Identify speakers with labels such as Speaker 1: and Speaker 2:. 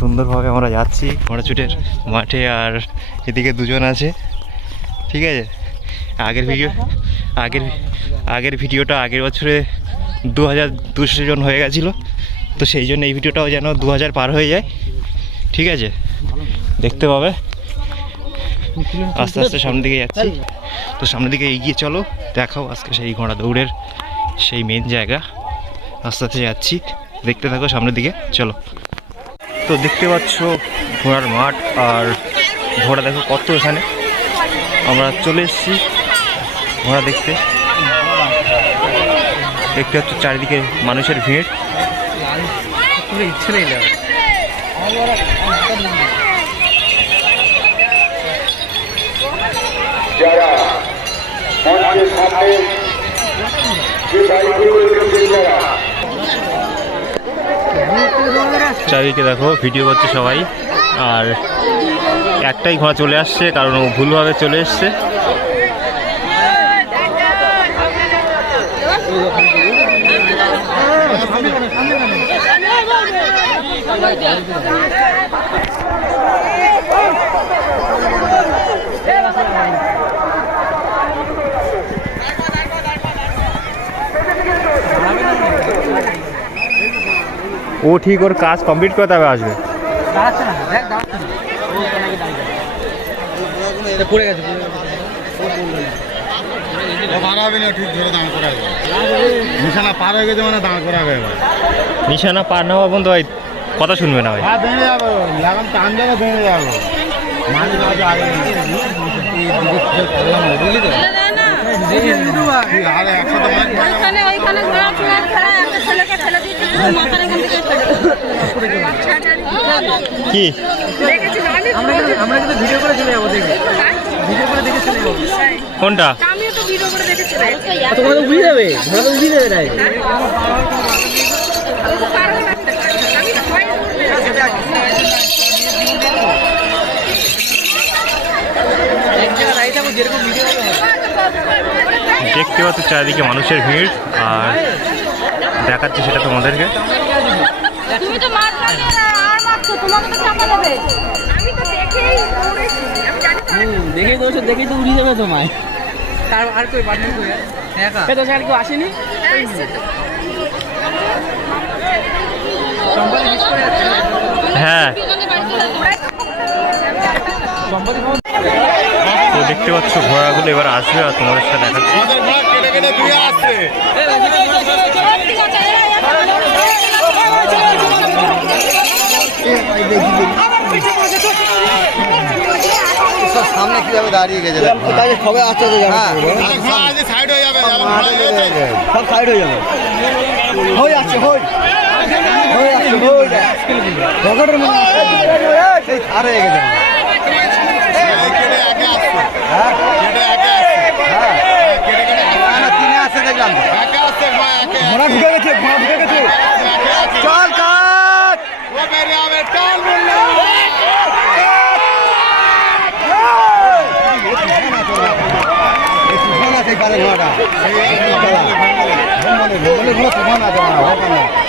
Speaker 1: সুন্দরভাবে আমরা যাচ্ছি। ঘোড়াছুটের মাঠে আর এদিকে দুজন আছে। ঠিক আছে? আগের ভিডিও আগের আগের ভিডিওটা আগের বছরে দু হাজার দুশো জন হয়ে গেছিল। তো সেই জন্য এই ভিডিওটাও যেন দু হাজার পার হয়ে যায়। ঠিক আছে? দেখতে পাবে? আস্তে আস্তে সামনের দিকে যাচ্ছি। তো সামনের দিকে এগিয়ে চলো, দেখাও আজকে সেই ঘোড়া দৌড়ের সেই মেন জায়গা। আস্তে আস্তে যাচ্ছি, দেখতে থাকো সামনের দিকে, চলো। তো দেখতে পাচ্ছ ঘোড়ার মাঠ আর ঘোড়া দেখো কত এখানে। আমরা চলে এসেছি ঘোড়া দেখতে। দেখতে পাচ্ছ চারিদিকে মানুষের ভিড়।
Speaker 2: ইচ্ছে নেই
Speaker 3: যারা মঞ্চের সামনে যে বাড়িগুলো রেখেছেন যারা
Speaker 1: চারিদিকে দেখো ভিডিও করছে সবাই। আর একটাই ঘোড়া চলে আসছে কারণ ও ভুলভাবে চলে এসছে। ও ঠিক ওর কাজ কমপ্লিট করে তবে আসবে।
Speaker 4: নিশানা পার হয়ে গেছে মানে দাঁড় করাবে
Speaker 1: নিশানা পার না হওয়া বন্ধু ভাই কথা শুনবে না ভাই
Speaker 4: হ্যাঁ টান যাবে যাবে
Speaker 5: ওইখানে ওইখানে ঘোড়া
Speaker 1: কি?
Speaker 5: দেখেছিল আমি
Speaker 2: আমরা কিন্তু ভিডিও করে চলে যাব দেখে ভিডিও করে দেখে চলে যাব।
Speaker 1: কোনটা?
Speaker 5: আমিও তো ভিডিও করে দেখেছিলাম
Speaker 2: তোমার যাবে। ঘোড়া তো বুঝে যাবে রাই
Speaker 5: না তো ভয়
Speaker 2: এক জায়গায় রাই থাকো যেরকম ভিডিও হবে
Speaker 1: দেখতে পাচ্ছ চারিদিকে মানুষের ভিড় আর দেখাচ্ছি সেটা তোমাদেরকে।
Speaker 5: তুমি তো মার আর মারছো তোমাকে তো চাপা দেবে। আমি তো দেখেই দৌড়েছি আমি জানি তো
Speaker 2: হুম দেখেই তো দেখেই তো যাবে তোমায়। তার আর কই পার্টনার কই একা তো কেউ আসেনি?
Speaker 1: হ্যাঁ। তো দেখতে পাচ্ছ ঘোড়াগুলো এবার আসবে আর তোমাদের সাথে দেখাচ্ছি।
Speaker 4: কেটে ধুয়ে আসছে
Speaker 6: সামনে কীভাবে দাঁড়িয়ে গেছে সবাই আস্তে আস্তে যাবে হ্যাঁ?
Speaker 4: আজ সাইড হয়ে যাবে
Speaker 6: সব সাইড হয়ে যাবে হয়ে যাচ্ছে হই হয়ে হয়ে
Speaker 4: আসছে
Speaker 6: হ্যাঁ
Speaker 4: কেটে আগে
Speaker 6: হ্যাঁ
Speaker 4: কেটে কেটে
Speaker 6: না, তিনে আসছে দেখলাম তো।
Speaker 4: একে আসছে ঘোড়া একে
Speaker 6: ঘোড়া ঢুকে গেছে ঘোড়া ঢুকে গেছে
Speaker 4: একে আসছে
Speaker 6: চল কাট
Speaker 4: ও বেরিয়ে যাবে চল বলল
Speaker 6: এই তুফান আছে এই পারে ঘোড়াটা ভ্রমণে ভ্রমণে ঘোড়া তুফান আছে না